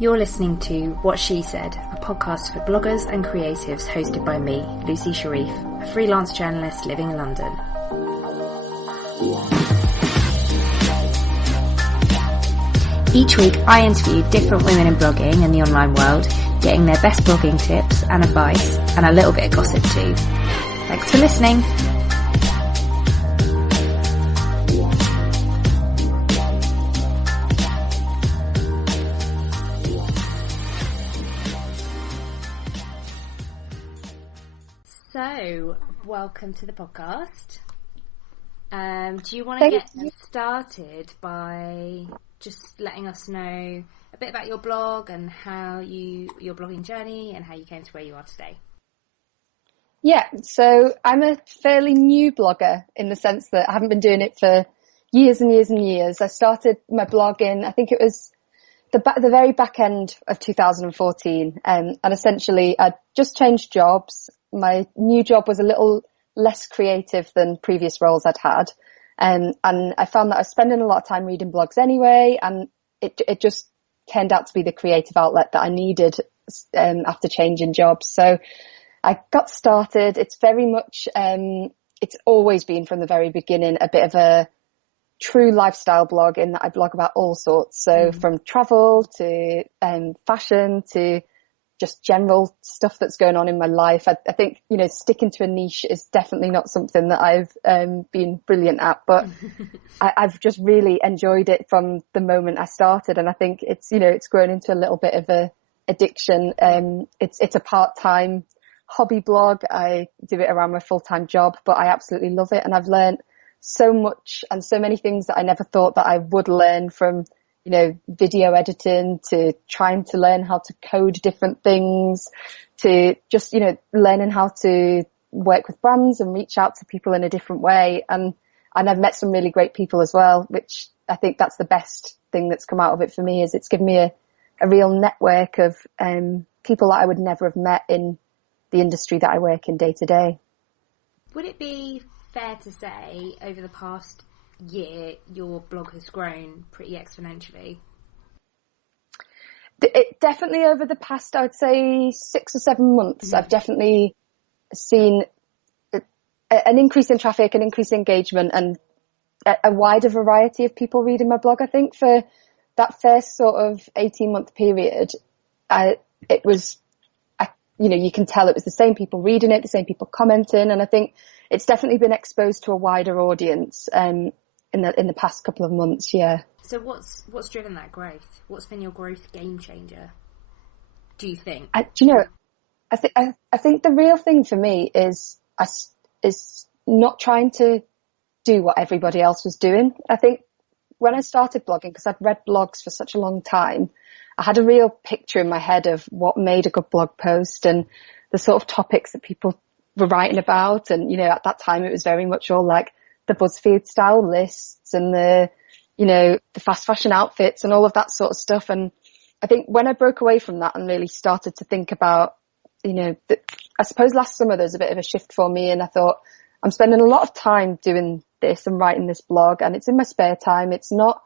You're listening to What She Said, a podcast for bloggers and creatives hosted by me, Lucy Sharif, a freelance journalist living in London. Each week I interview different women in blogging and the online world, getting their best blogging tips and advice, and a little bit of gossip too. Thanks for listening. So, welcome to the podcast. Do you want to get started by just letting us know a bit about your blog and how your blogging journey and how you came to where you are today? Yeah, so I'm a fairly new blogger in the sense that I haven't been doing it for years and years and years. I started my blog in, I think it was the very back end of 2014, and essentially I'd just changed jobs. My new job was a little less creative than previous roles I'd had. And I found that I was spending a lot of time reading blogs anyway, and it just turned out to be the creative outlet that I needed after changing jobs. So I got started. It's very much, it's always been from the very beginning a bit of a true lifestyle blog in that I blog about all sorts. So from travel to fashion to just general stuff that's going on in my life. I think, sticking to a niche is definitely not something that I've been brilliant at, but I've just really enjoyed it from the moment I started. And I think it's grown into a little bit of a addiction. It's a part-time hobby blog. I do it around my full-time job, but I absolutely love it. And I've learned so much and so many things that I never thought that I would learn, from video editing to trying to learn how to code different things to just, learning how to work with brands and reach out to people in a different way. And I've met some really great people as well, which I think that's the best thing that's come out of it for me, is it's given me a real network of people that I would never have met in the industry that I work in day to day. Would it be fair to say over the past year your blog has grown pretty exponentially? It definitely over the past, I would say 6 or 7 months, I've definitely seen an increase in traffic, an increase in engagement, and a wider variety of people reading my blog. I think for that first sort of 18-month period, you can tell it was the same people reading it, the same people commenting, and I think it's definitely been exposed to a wider audience in the past couple of months. Yeah. So what's driven that growth? What's been your growth game changer, do you think? I think the real thing for me is not trying to do what everybody else was doing. I think when I started blogging, because I'd read blogs for such a long time, I had a real picture in my head of what made a good blog post and the sort of topics that people were writing about. And, at that time it was very much all like the BuzzFeed style lists and the fast fashion outfits and all of that sort of stuff. And I think when I broke away from that and really started to think about, I suppose last summer there was a bit of a shift for me, and I thought, I'm spending a lot of time doing this and writing this blog, and it's in my spare time. It's not,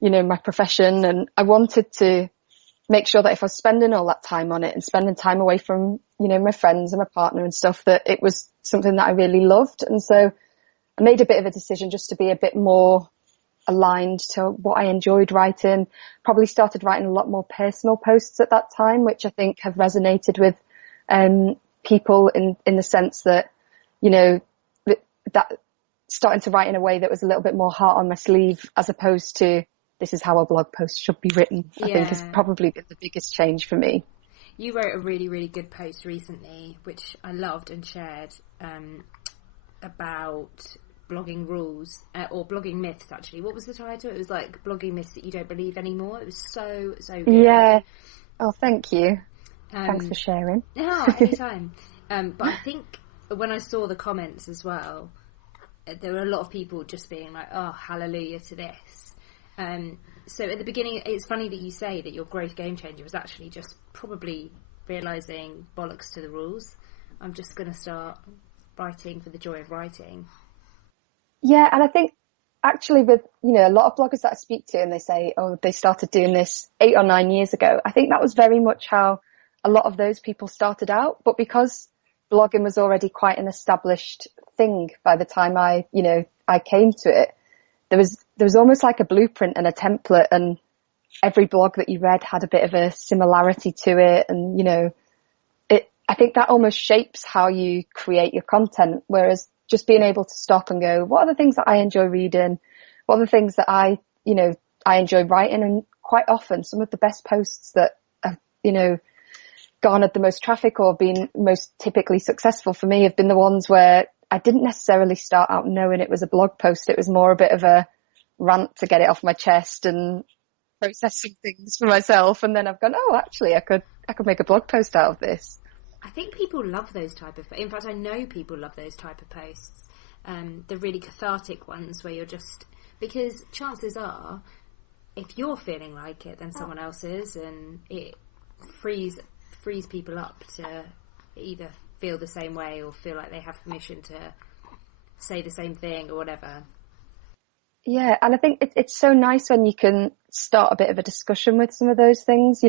my profession. And I wanted to make sure that if I was spending all that time on it and spending time away from, my friends and my partner and stuff, that it was something that I really loved. And so I made a bit of a decision just to be a bit more aligned to what I enjoyed writing. Probably started writing a lot more personal posts at that time, which I think have resonated with people in the sense that, that starting to write in a way that was a little bit more heart on my sleeve, as opposed to this is how a blog post should be written. I think is probably the biggest change for me. You wrote a really, really good post recently, which I loved and shared, about blogging rules, or blogging myths, actually. What was the title? It was like blogging myths that you don't believe anymore. It was so good. Yeah. Oh, thank you. Thanks for sharing. No, anytime. But I think when I saw the comments as well, there were a lot of people just being like, oh, hallelujah to this. So at the beginning, it's funny that you say that your growth game changer was actually just probably realising bollocks to the rules. I'm just going to start writing for the joy of writing. Yeah, and I think actually with, a lot of bloggers that I speak to and they say, oh, they started doing this 8 or 9 years ago. I think that was very much how a lot of those people started out. But because blogging was already quite an established thing by the time I came to it, there was almost like a blueprint and a template, and every blog that you read had a bit of a similarity to it. And, I think that almost shapes how you create your content. Whereas just being able to stop and go, what are the things that I enjoy reading? What are the things that I enjoy writing? And quite often some of the best posts that have, garnered the most traffic or been most typically successful for me have been the ones where I didn't necessarily start out knowing it was a blog post. It was more a bit of a rant to get it off my chest and process some things for myself. And then I've gone, oh, actually I could make a blog post out of this. I think people love those type of... In fact, I know people love those type of posts. The really cathartic ones where you're just... Because chances are, if you're feeling like it, then someone else is, and it frees people up to either feel the same way or feel like they have permission to say the same thing or whatever. Yeah, and I think it's so nice when you can start a bit of a discussion with some of those things.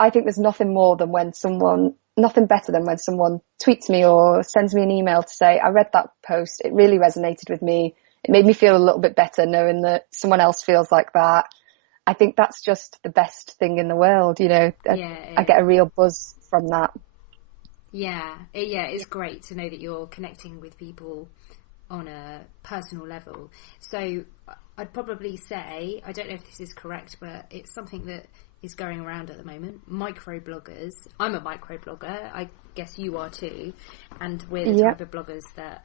I think there's nothing better than when someone tweets me or sends me an email to say, I read that post, it really resonated with me. It made me feel a little bit better knowing that someone else feels like that. I think that's just the best thing in the world, I get a real buzz from that. Yeah, it's great to know that you're connecting with people on a personal level. So I'd probably say, I don't know if this is correct, but it's something that is going around at the moment, microbloggers. I'm a microblogger, I guess you are too, and we're the type of bloggers that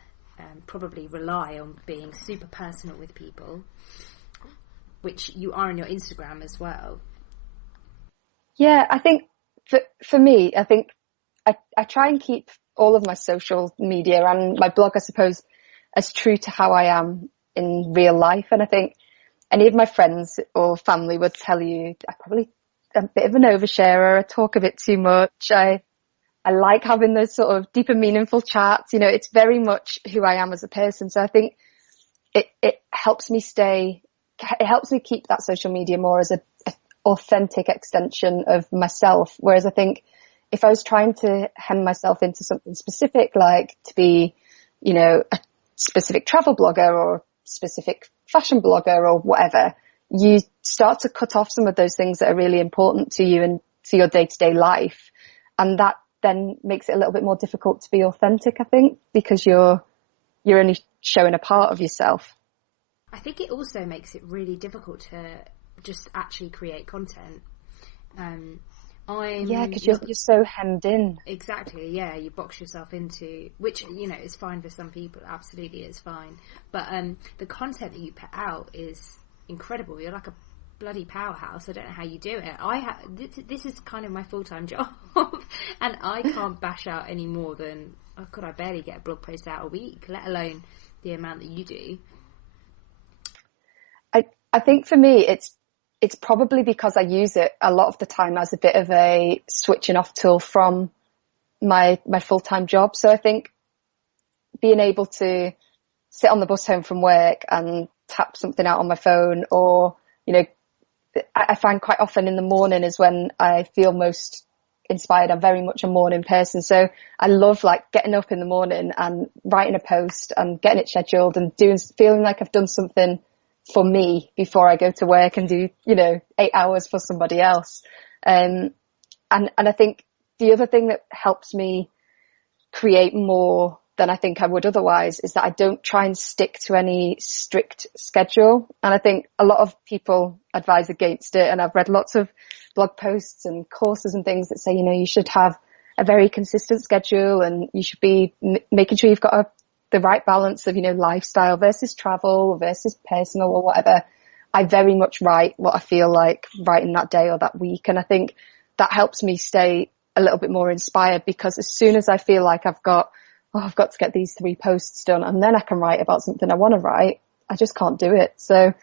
probably rely on being super personal with people, which you are on your Instagram as well. Yeah, I think for me, I think I try and keep all of my social media and my blog, I suppose, as true to how I am in real life. And I think any of my friends or family would tell you I probably a bit of an oversharer. I talk a bit too much. I like having those sort of deeper, meaningful chats. It's very much who I am as a person. So I think it helps me keep that social media more as a authentic extension of myself. Whereas I think if I was trying to hem myself into something specific, like to be, a specific travel blogger or specific fashion blogger or whatever, you start to cut off some of those things that are really important to you and to your day-to-day life. And that then makes it a little bit more difficult to be authentic, I think, because you're only showing a part of yourself. I think it also makes it really difficult to just actually create content. Because you're so hemmed in. Exactly, yeah. You box yourself into, which, is fine for some people. Absolutely, it's fine. But the content that you put out is incredible. You're like a bloody powerhouse. I don't know how you do it. This is kind of my full-time job, and I can't bash out any more than, I barely get a blog post out a week, let alone the amount that you do. I think for me, it's probably because I use it a lot of the time as a bit of a switching off tool from my full-time job. So I think being able to sit on the bus home from work and tap something out on my phone, or, I find quite often in the morning is when I feel most inspired. I'm very much a morning person. So I love getting up in the morning and writing a post and getting it scheduled and feeling like I've done something for me before I go to work and do, 8 hours for somebody else. And I think the other thing that helps me create more than I think I would otherwise is that I don't try and stick to any strict schedule. And I think a lot of people advise against it. And I've read lots of blog posts and courses and things that say, you should have a very consistent schedule and you should be making sure you've got the right balance of, lifestyle versus travel versus personal or whatever. I very much write what I feel like writing that day or that week. And I think that helps me stay a little bit more inspired, because as soon as I feel like I've got to get these 3 posts done and then I can write about something I want to write, I just can't do it. So,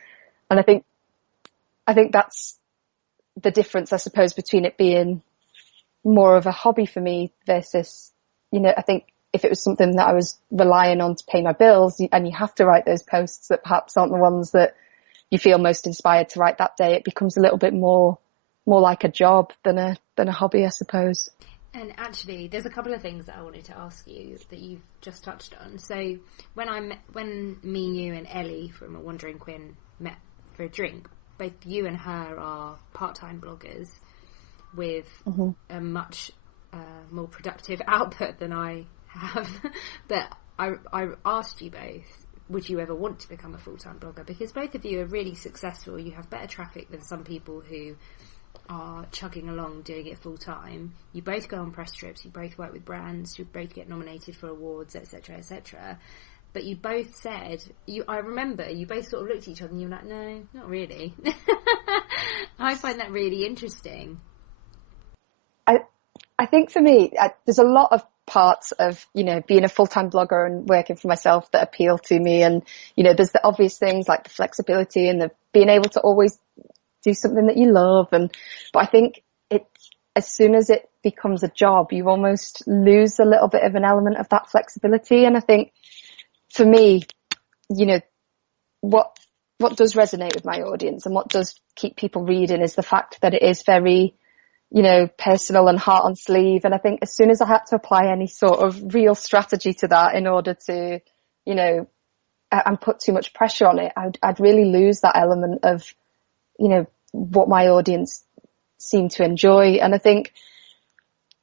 and I think that's the difference, I suppose, between it being more of a hobby for me versus, I think if it was something that I was relying on to pay my bills, and you have to write those posts that perhaps aren't the ones that you feel most inspired to write that day, it becomes a little bit more like a job than a hobby, I suppose. And actually, there's a couple of things that I wanted to ask you that you've just touched on. So when me, you, and Ellie from A Wandering Quinn met for a drink, both you and her are part-time bloggers with a much more productive output than I have. But I asked you both, would you ever want to become a full-time blogger? Because both of you are really successful. You have better traffic than some people who are chugging along doing it full time. You both go on press trips, you both work with brands, you both get nominated for awards, etc., etc. But you both said, I remember you both sort of looked at each other and you were like, no, not really. I find that really interesting. I think for me, there's a lot of parts of, being a full-time blogger and working for myself that appeal to me. And, there's the obvious things like the flexibility and the being able to always do something that you love. But I think as soon as it becomes a job, you almost lose a little bit of an element of that flexibility. And I think for me, what does resonate with my audience and what does keep people reading is the fact that it is very, personal and heart on sleeve. And I think as soon as I had to apply any sort of real strategy to that in order to, and put too much pressure on it, I'd really lose that element of, what my audience seem to enjoy. And I think,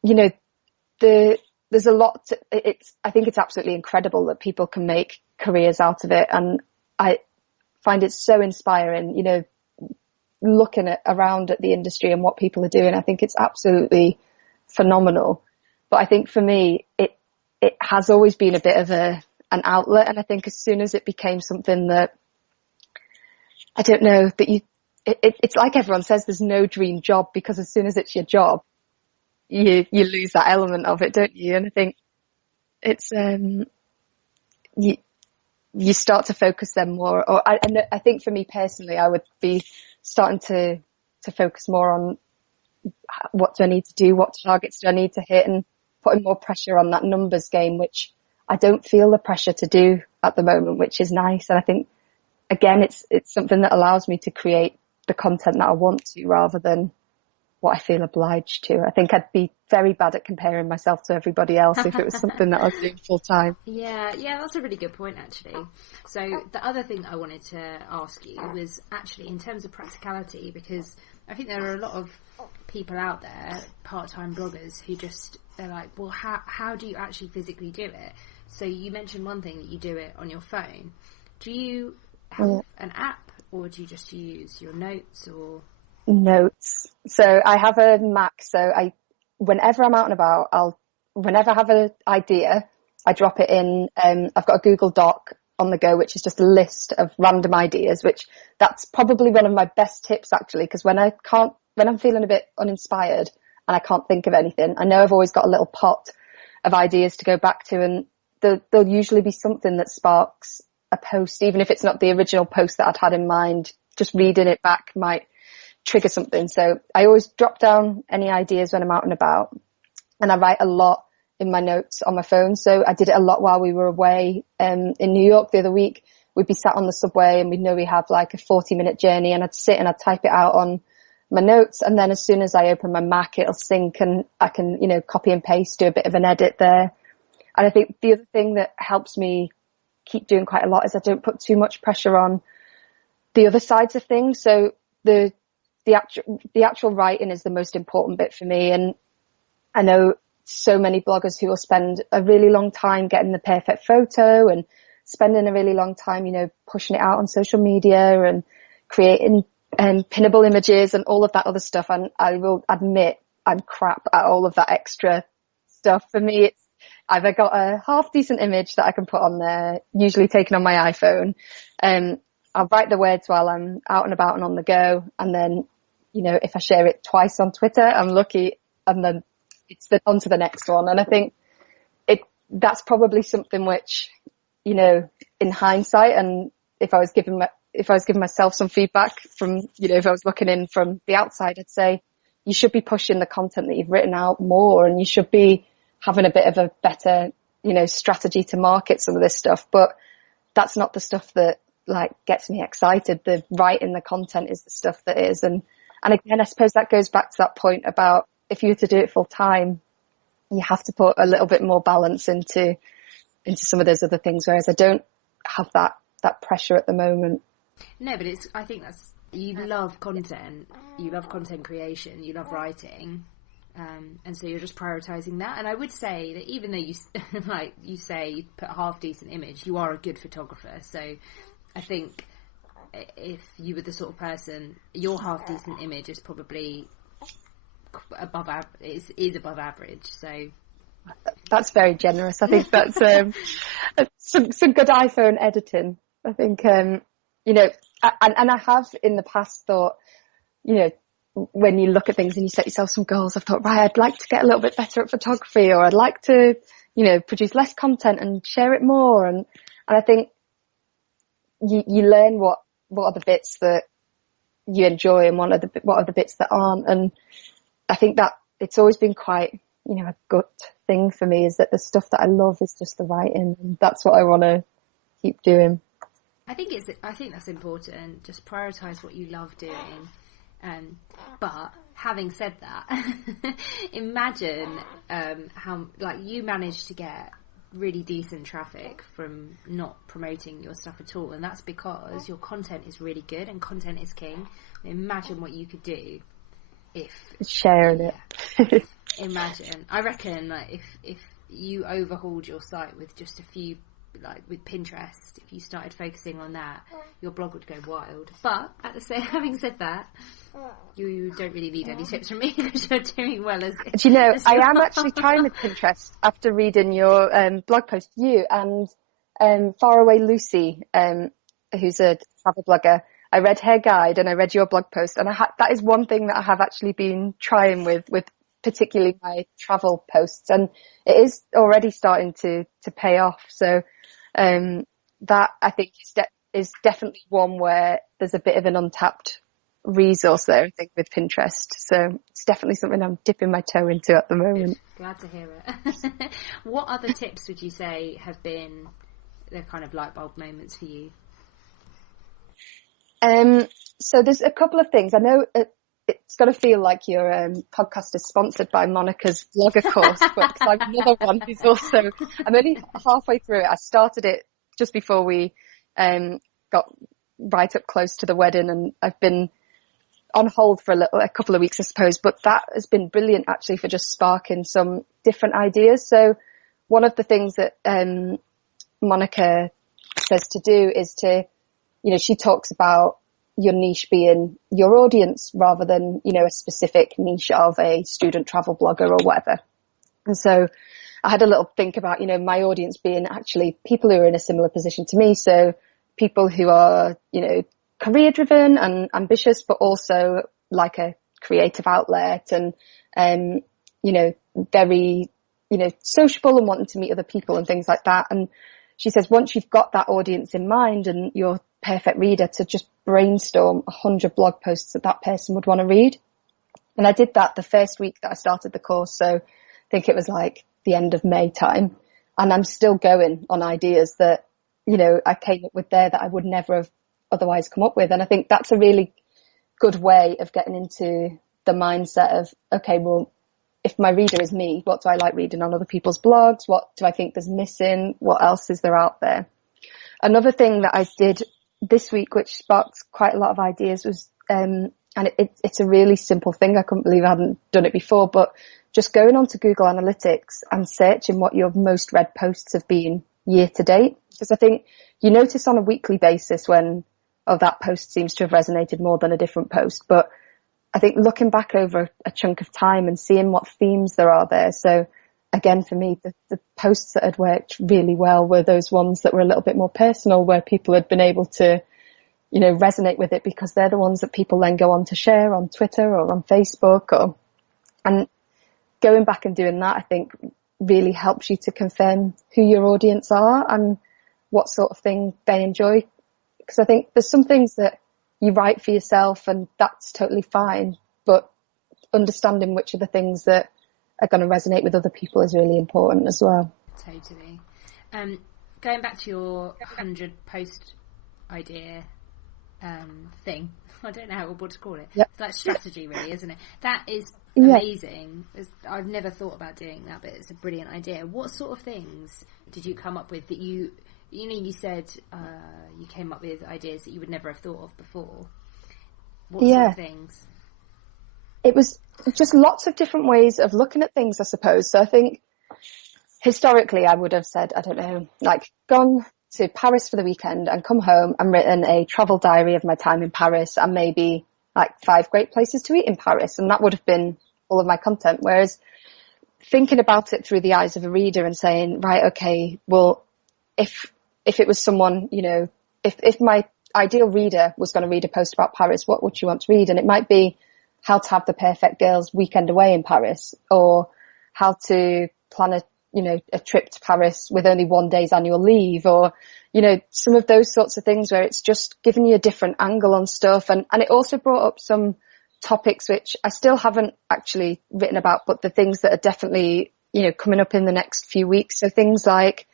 there's a lot I think it's absolutely incredible that people can make careers out of it. And I find it so inspiring, looking around at the industry and what people are doing. I think it's absolutely phenomenal. But I think for me, it has always been a bit of an outlet. And I think as soon as it became something that, I don't know, that it's like everyone says, there's no dream job, because as soon as it's your job, you lose that element of it, don't you? And I think it's you start to focus then more. Or I think for me personally, I would be starting to focus more on what do I need to do, what targets do I need to hit, and putting more pressure on that numbers game, which I don't feel the pressure to do at the moment, which is nice. And I think again, it's something that allows me to create the content that I want to, rather than what I feel obliged to. I think I'd be very bad at comparing myself to everybody else if it was something that I was doing full time. Yeah, that's a really good point, actually. So the other thing that I wanted to ask you was actually in terms of practicality, because I think there are a lot of people out there, part-time bloggers, who they're like, well, how do you actually physically do it? So you mentioned one thing, that you do it on your phone. Do you have an app, or do you just use your notes or notes? So I have a Mac, so whenever I'm out and about, whenever I have an idea, I drop it in. I've got a Google Doc on the go, which is just a list of random ideas, which that's probably one of my best tips, actually, because when I'm feeling a bit uninspired and I can't think of anything, I know I've always got a little pot of ideas to go back to, and there'll usually be something that sparks a post, even if it's not the original post that I'd had in mind. Just reading it back might trigger something. So I always drop down any ideas when I'm out and about, and I write a lot in my notes on my phone. So I did it a lot while we were away in New York the other week. We'd be sat on the subway and we'd know we have like a 40-minute journey, and I'd sit and I'd type it out on my notes, and then as soon as I open my Mac, it'll sync and I can, copy and paste, do a bit of an edit there. And I think the other thing that helps me keep doing quite a lot is I don't put too much pressure on the other sides of things. So the actual writing is the most important bit for me. And I know so many bloggers who will spend a really long time getting the perfect photo and spending a really long time, pushing it out on social media and creating pinnable images and all of that other stuff. And I will admit I'm crap at all of that extra stuff. For me, it's either got a half decent image that I can put on there, usually taken on my iPhone. I'll write the words while I'm out and about and on the go. And then, if I share it twice on Twitter, I'm lucky. And then it's on to the next one. And I think that's probably something which, in hindsight, and if I was giving myself some feedback from, if I was looking in from the outside, I'd say you should be pushing the content that you've written out more, and you should be having a bit of a better strategy to market some of this stuff, but that's not the stuff that like gets me excited. The writing, the content is the stuff that is. And again, I suppose that goes back to that point about if you were to do it full time, you have to put a little bit more balance into some of those other things. Whereas I don't have that pressure at the moment. No, but I think you love content, you love content creation, you love writing. And so you're just prioritising that. And I would say that even though you like you say you put a half decent image, you are a good photographer. So I think if you were the sort of person, your half decent image is probably above average. So that's very generous. I think that's some good iPhone editing. I think and I have in the past thought, when you look at things and you set yourself some goals, I've thought, right, I'd like to get a little bit better at photography, or I'd like to, produce less content and share it more. And I think you learn what are the bits that you enjoy and what are the bits that aren't. And I think that it's always been quite, a gut thing for me, is that the stuff that I love is just the writing, and that's what I want to keep doing. I think that's important. Just prioritise what you love doing. But having said that, imagine how you managed to get really decent traffic from not promoting your stuff at all, and that's because your content is really good and content is king. Imagine what you could do if sharing it. Imagine, I reckon, if you overhauled your site with just a few, with Pinterest, if you started focusing on that, your blog would go wild. But having said that, you don't really need any tips from me because you're doing well as. Do I am actually trying with Pinterest after reading your blog post. You and Faraway Lucy, who's a travel blogger. I read her guide and I read your blog post, and that is one thing that I have actually been trying with particularly my travel posts, and it is already starting to pay off. So that I think is definitely one where there's a bit of an untapped resource there, I think, with Pinterest. So it's definitely something I'm dipping my toe into at the moment. Glad to hear it. What other tips would you say have been the kind of light bulb moments for you? So there's a couple of things. I know it's got to feel like your podcast is sponsored by Monica's blogger course, but I'm another one who's also, I'm only halfway through it. I started it just before we got right up close to the wedding, and I've been on hold for a couple of weeks, I suppose, but that has been brilliant actually for just sparking some different ideas. So one of the things that Monica says to do is to, she talks about your niche being your audience rather than, a specific niche of a student travel blogger or whatever. And so I had a little think about, my audience being actually people who are in a similar position to me. So people who are, career driven and ambitious, but also like a creative outlet and, very, sociable and wanting to meet other people and things like that. And she says, once you've got that audience in mind and your perfect reader, to just brainstorm 100 blog posts that person would want to read. And I did that the first week that I started the course. So I think it was like the end of May time. And I'm still going on ideas that, I came up with there that I would never have otherwise come up with. And I think that's a really good way of getting into the mindset of, okay, well, if my reader is me, what do I like reading on other people's blogs? What do I think there's missing? What else is there out there? Another thing that I did this week, which sparked quite a lot of ideas, was, and it's a really simple thing. I couldn't believe I hadn't done it before, but just going onto Google Analytics and searching what your most read posts have been year to date. Because I think you notice on a weekly basis when, that post seems to have resonated more than a different post. But I think looking back over a chunk of time and seeing what themes there are there. So again, for me, the posts that had worked really well were those ones that were a little bit more personal, where people had been able to, resonate with it because they're the ones that people then go on to share on Twitter or on Facebook. And going back and doing that, I think, really helps you to confirm who your audience are and what sort of thing they enjoy. Because I think there's some things that you write for yourself and that's totally fine, but understanding which are the things that are going to resonate with other people is really important as well. Totally. Going back to your 100 post idea thing, I don't know what to call it. Yep. It's like strategy, really, isn't it? That is amazing. I've never thought about doing that, but it's a brilliant idea. What sort of things did you come up with that you said you came up with ideas that you would never have thought of before? What sort of things? It was just lots of different ways of looking at things, I suppose. So I think historically I would have said, I don't know, like gone to Paris for the weekend and come home and written a travel diary of my time in Paris and maybe like 5 great places to eat in Paris. And that would have been all of my content. Whereas thinking about it through the eyes of a reader and saying, right, okay, well, if it was someone, you know, if my ideal reader was going to read a post about Paris, what would you want to read? And it might be how to have the perfect girls' weekend away in Paris, or how to plan a trip to Paris with only 1 day's annual leave, or, you know, some of those sorts of things where it's just giving you a different angle on stuff. And it also brought up some topics which I still haven't actually written about, but the things that are definitely, you know, coming up in the next few weeks. So things like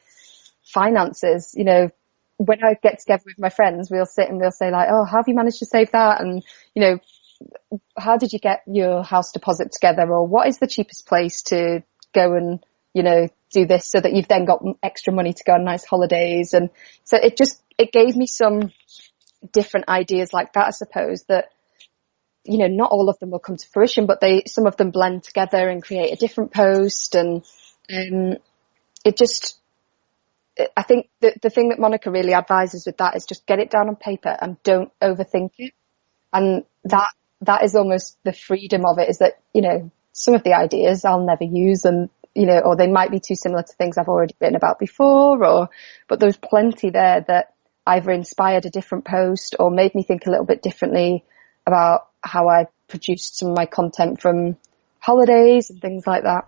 finances, you know, when I get together with my friends, we'll sit and they'll say like, oh, how have you managed to save that? And, you know, how did you get your house deposit together? Or what is the cheapest place to go and, you know, do this so that you've then got extra money to go on nice holidays? And so it gave me some different ideas like that, I suppose, that, you know, not all of them will come to fruition, but some of them blend together and create a different post. And I think the thing that Monica really advises with that is just get it down on paper and don't overthink it. And that is almost the freedom of it, is that, you know, some of the ideas I'll never use, and, you know, or they might be too similar to things I've already written about before, but there's plenty there that either inspired a different post or made me think a little bit differently about how I produced some of my content from holidays and things like that.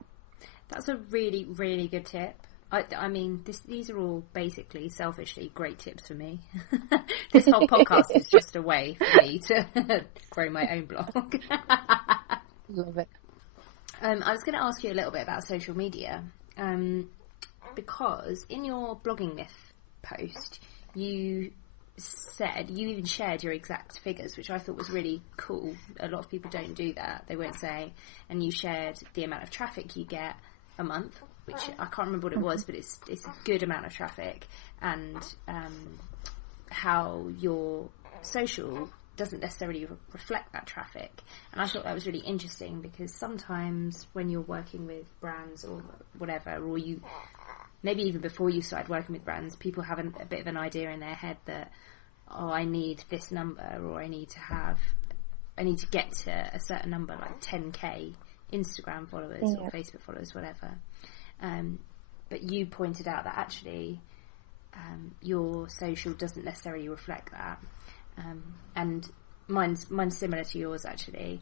That's a really, really good tip. I mean, these are all basically selfishly great tips for me. This whole podcast is just a way for me to grow my own blog. Love it. I was going to ask you a little bit about social media, because in your blogging myth post, you even shared your exact figures, which I thought was really cool. A lot of people don't do that. They won't say. And you shared the amount of traffic you get a month, which I can't remember what it was, but it's a good amount of traffic, and how your social doesn't necessarily reflect that traffic. And I thought that was really interesting, because sometimes when you're working with brands or whatever, or you maybe even before you started working with brands, people have a bit of an idea in their head that, oh, I need this number, or I need to get to a certain number, like 10k Instagram followers or Facebook followers, whatever. But you pointed out that actually your social doesn't necessarily reflect that. And mine's similar to yours, actually.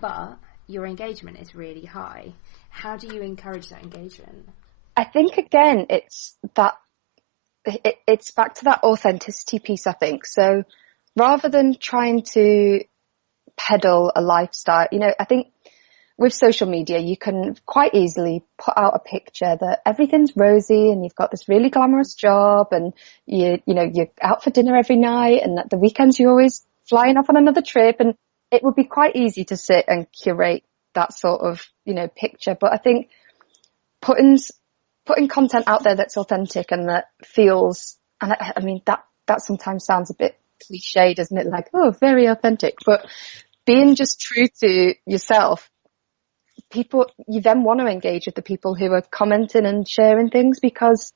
But your engagement is really high. How do you encourage that engagement? I think, again, it's back to that authenticity piece, I think. So rather than trying to peddle a lifestyle, you know, I think with social media, you can quite easily put out a picture that everything's rosy and you've got this really glamorous job, and you're out for dinner every night, and at the weekends you're always flying off on another trip. And it would be quite easy to sit and curate that sort of, you know, picture. But I think putting content out there that's authentic and that feels, and I mean, that sometimes sounds a bit cliche, doesn't it? Like, oh, very authentic. But being just true to yourself, you then want to engage with the people who are commenting and sharing things, because,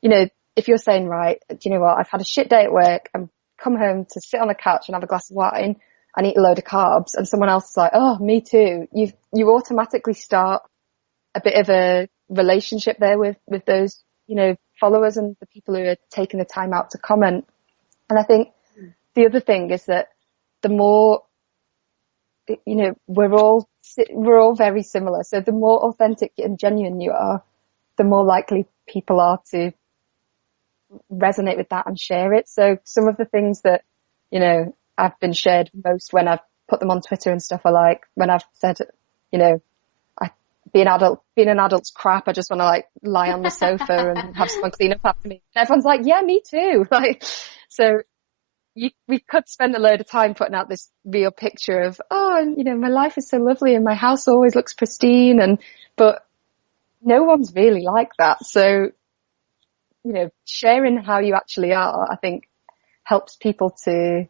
you know, if you're saying, right, do you know what, I've had a shit day at work and come home to sit on the couch and have a glass of wine and eat a load of carbs, and someone else is like, oh, me too, you automatically start a bit of a relationship there with those, you know, followers and the people who are taking the time out to comment. And I think the other thing is that the more, you know, we're all very similar. So the more authentic and genuine you are, the more likely people are to resonate with that and share it. So some of the things that, you know, I've been shared most when I've put them on Twitter and stuff are like when I've said, you know, being an adult's crap. I just want to like lie on the sofa and have someone clean up after me. And everyone's like, yeah, me too. Like, so we could spend a load of time putting out this real picture of, oh, you know, my life is so lovely and my house always looks pristine, but no one's really like that. So, you know, sharing how you actually are, I think helps people to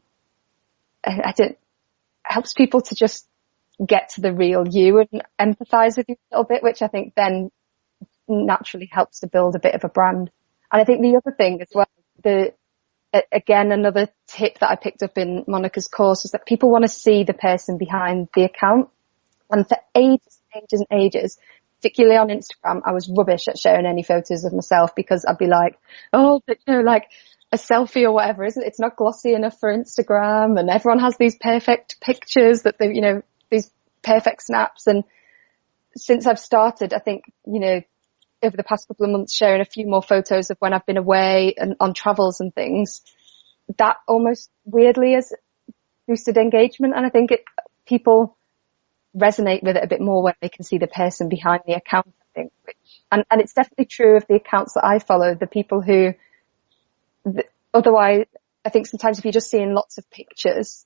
just get to the real you and empathize with you a little bit, which I think then naturally helps to build a bit of a brand. And I think the other thing as well, again, another tip that I picked up in Monica's course is that people want to see the person behind the account. And for ages, particularly on Instagram, I was rubbish at sharing any photos of myself because I'd be like, oh, but, you know, like a selfie or whatever, it's not glossy enough for Instagram, and everyone has these perfect pictures that they, you know, these perfect snaps. And since I've started, I think, you know, over the past couple of months, sharing a few more photos of when I've been away and on travels and things, that almost weirdly has boosted engagement. And I think people resonate with it a bit more when they can see the person behind the account, I think. And it's definitely true of the accounts that I follow, the people who, otherwise, I think sometimes if you're just seeing lots of pictures,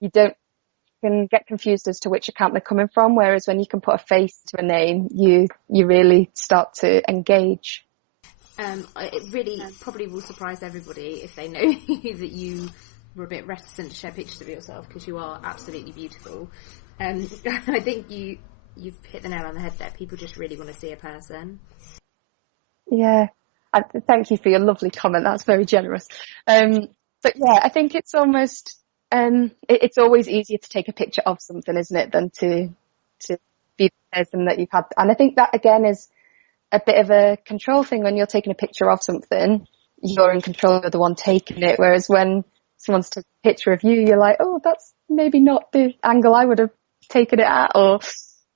you can get confused as to which account they're coming from, whereas when you can put a face to a name, you really start to engage. It really probably will surprise everybody if they know that you were a bit reticent to share pictures of yourself, because you are absolutely beautiful. I think you've hit the nail on the head there. People just really want to see a person. Yeah, thank you for your lovely comment. That's very generous. But yeah, I think it's almost it's always easier to take a picture of something, isn't it, than to be the person that you've had. And I think that again is a bit of a control thing. When you're taking a picture of something, you're in control of the one taking it, whereas when someone's taking a picture of you, you're like, oh, that's maybe not the angle I would have taken it at or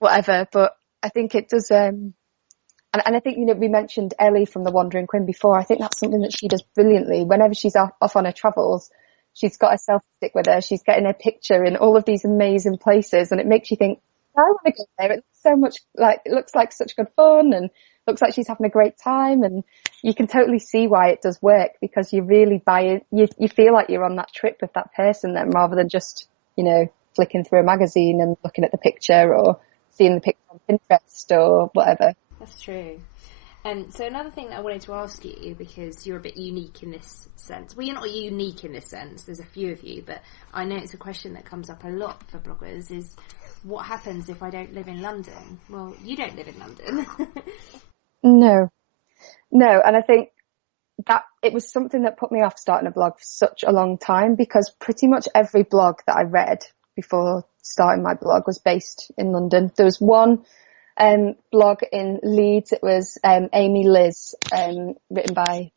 whatever. But I think it does and I think, you know, we mentioned Ellie from The Wandering Quinn before. I think that's something that she does brilliantly. Whenever she's off on her travels, she's got a selfie stick with her. She's getting a picture in all of these amazing places, and it makes you think, I want to go there. It looks so much like, it looks like such good fun, and looks like she's having a great time. And you can totally see why it does work, because you really buy it. You feel like you're on that trip with that person then, rather than just, you know, flicking through a magazine and looking at the picture or seeing the picture on Pinterest or whatever. That's true. So another thing that I wanted to ask you, because you're a bit unique in this sense. Well, you're not unique in this sense. There's a few of you, but I know it's a question that comes up a lot for bloggers, is what happens if I don't live in London? Well, you don't live in London. No. And I think that it was something that put me off starting a blog for such a long time, because pretty much every blog that I read before starting my blog was based in London. There was one blog in Leeds. It was Amy Liz, written by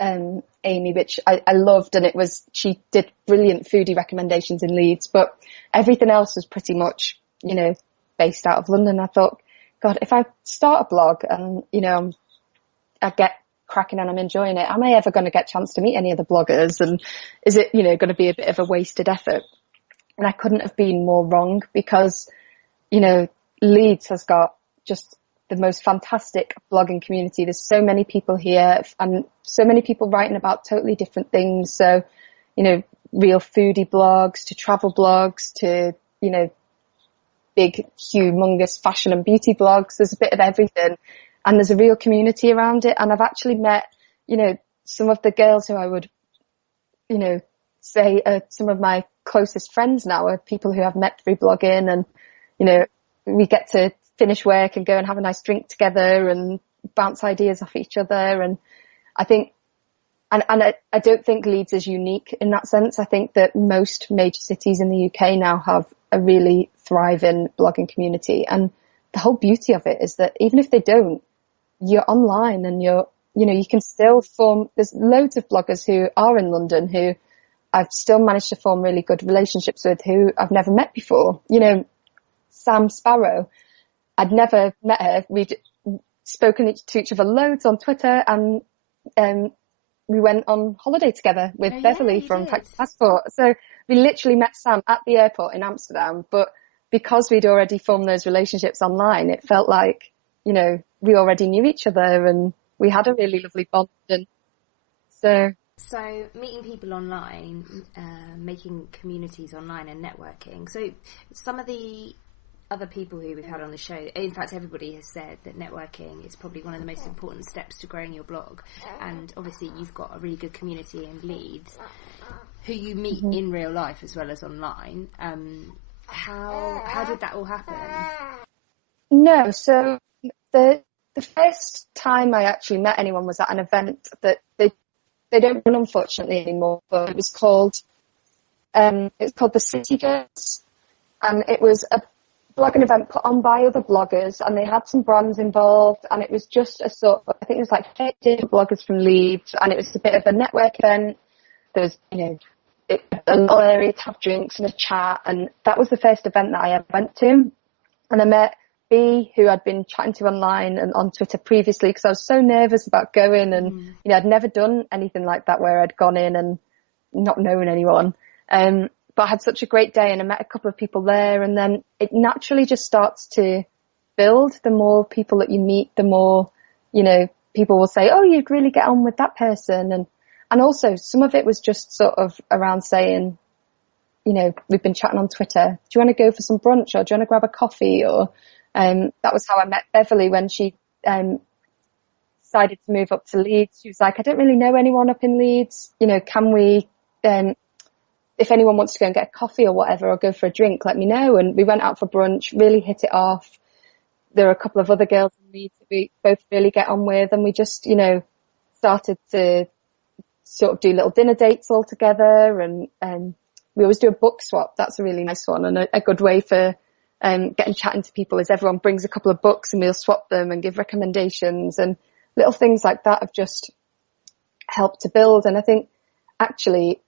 Amy, which I loved, and she did brilliant foodie recommendations in Leeds, but everything else was pretty much, you know, based out of London. I thought, God, if I start a blog and, you know, I get cracking and I'm enjoying it, am I ever going to get a chance to meet any of the bloggers? And is it, you know, going to be a bit of a wasted effort? And I couldn't have been more wrong, because, you know, Leeds has got just the most fantastic blogging community. There's so many people here and so many people writing about totally different things. So, you know, real foodie blogs to travel blogs to, you know, big, humongous fashion and beauty blogs. There's a bit of everything, and there's a real community around it. And I've actually met, you know, some of the girls who I would, you know, say some of my closest friends now are people who I've met through blogging, and, you know, we get to finish work and go and have a nice drink together and bounce ideas off each other. And I think, and I don't think Leeds is unique in that sense. I think that most major cities in the UK now have a really thriving blogging community. And the whole beauty of it is that even if they don't, you're online and you know, you can still form, there's loads of bloggers who are in London who I've still managed to form really good relationships with, who I've never met before. You know, Sam Sparrow, I'd never met her. We'd spoken to each other loads on Twitter, and we went on holiday together with Beverly from Practice Passport. So we literally met Sam at the airport in Amsterdam, but because we'd already formed those relationships online, it felt like you know, we already knew each other and we had a really lovely bond. And so meeting people online, making communities online and networking. So some of the other people who we've had on the show, in fact everybody has said that networking is probably one of the most important steps to growing your blog, and obviously you've got a really good community in Leeds who you meet in real life as well as online. How did that all happen? No, so the first time I actually met anyone was at an event that they don't run unfortunately anymore, but it was called the City Girls, and it was a blogging event put on by other bloggers, and they had some brands involved, and it was just a sort of, I think it was like 30 different bloggers from Leeds, and it was a bit of a network event. There was, you know, a little area to have drinks and a chat, and that was the first event that I ever went to. And I met B, who I'd been chatting to online and on Twitter previously, because I was so nervous about going, and you know, I'd never done anything like that where I'd gone in and not known anyone. But I had such a great day, and I met a couple of people there, and then it naturally just starts to build. The more people that you meet, the more, you know, people will say, oh, you'd really get on with that person. And also some of it was just sort of around saying, you know, we've been chatting on Twitter, do you want to go for some brunch, or do you want to grab a coffee? Or that was how I met Beverly when she decided to move up to Leeds. She was like, I don't really know anyone up in Leeds, you know, can we, if anyone wants to go and get a coffee or whatever, or go for a drink, let me know. And we went out for brunch, really hit it off. There were a couple of other girls in Leeds that we both really get on with, and we just, you know, started to sort of do little dinner dates all together. And we always do a book swap. That's a really nice one, and a good way for getting chatting to people is everyone brings a couple of books and we'll swap them and give recommendations, and little things like that have just helped to build. And I think actually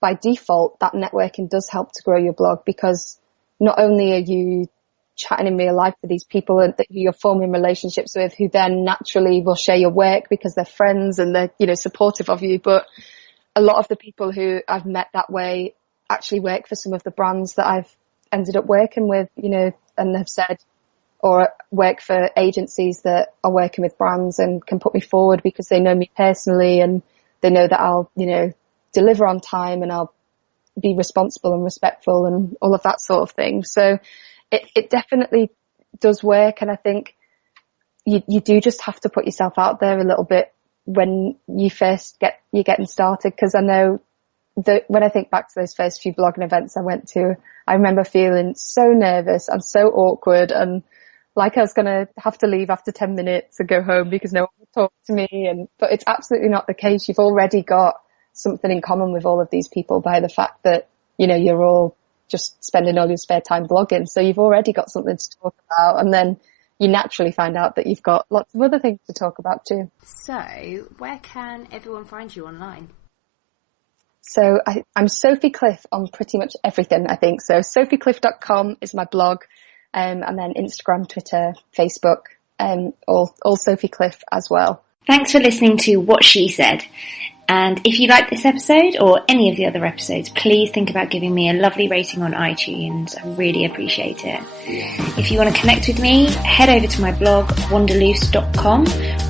by default that networking does help to grow your blog, because not only are you chatting in real life with these people that you're forming relationships with, who then naturally will share your work because they're friends and they're, you know, supportive of you, but a lot of the people who I've met that way actually work for some of the brands that I've ended up working with, you know, and have said, or work for agencies that are working with brands and can put me forward because they know me personally and they know that I'll, you know, deliver on time and I'll be responsible and respectful and all of that sort of thing. So it definitely does work. And I think you do just have to put yourself out there a little bit when you first you're getting started. Cause I know that when I think back to those first few blogging events I went to, I remember feeling so nervous and so awkward and like I was going to have to leave after 10 minutes and go home because no one would talk to me. But it's absolutely not the case. You've already got something in common with all of these people by the fact that, you know, you're all just spending all your spare time blogging. So you've already got something to talk about. And then you naturally find out that you've got lots of other things to talk about too. So where can everyone find you online? So I'm Sophie Cliff on pretty much everything, I think. So sophiecliff.com is my blog, and then Instagram, Twitter, Facebook, all Sophie Cliff as well. Thanks for listening to What She Said. And if you like this episode or any of the other episodes, please think about giving me a lovely rating on iTunes. I really appreciate it. If you want to connect with me, head over to my blog, wanderloose.com,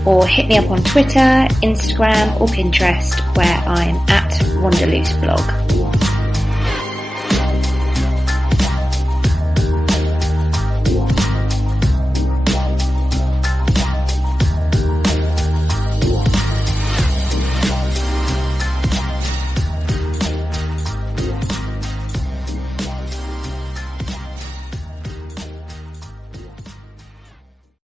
or hit me up on Twitter, Instagram, or Pinterest, where I'm at wanderlooseblog.